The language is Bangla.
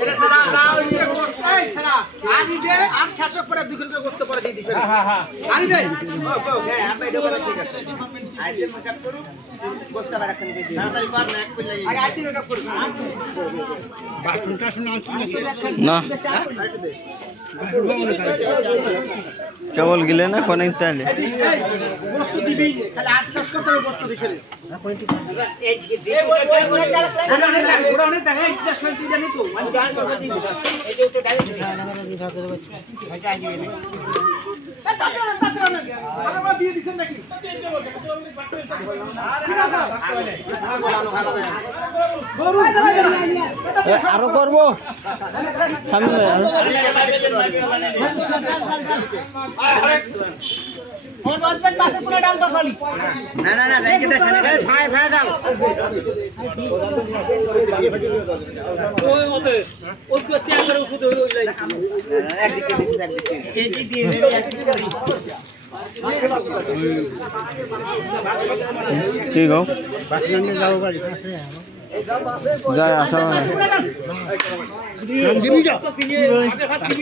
এটা ছাড়া না ওই যে গোস্ত এই ছাড়া আনি দে আর শাসক পরে দুই ঘণ্টা গোস্ত পরে দিয়ে দিছ হ্যাঁ হ্যাঁ আনি দে আগে আইটি মেকআপ করবি না। গোস্ত শোন এই যে তো ডাইরেক্ট দিবি দিয়ে দিছেন নাকি আরও করব? সামনে আরও। ভাই ভাই ডাল ওই মতে ওই কো ত্যাগ করে ওষুধ হই ওই লাইন কি গো? যায় আসা আগে হাত দিয়ে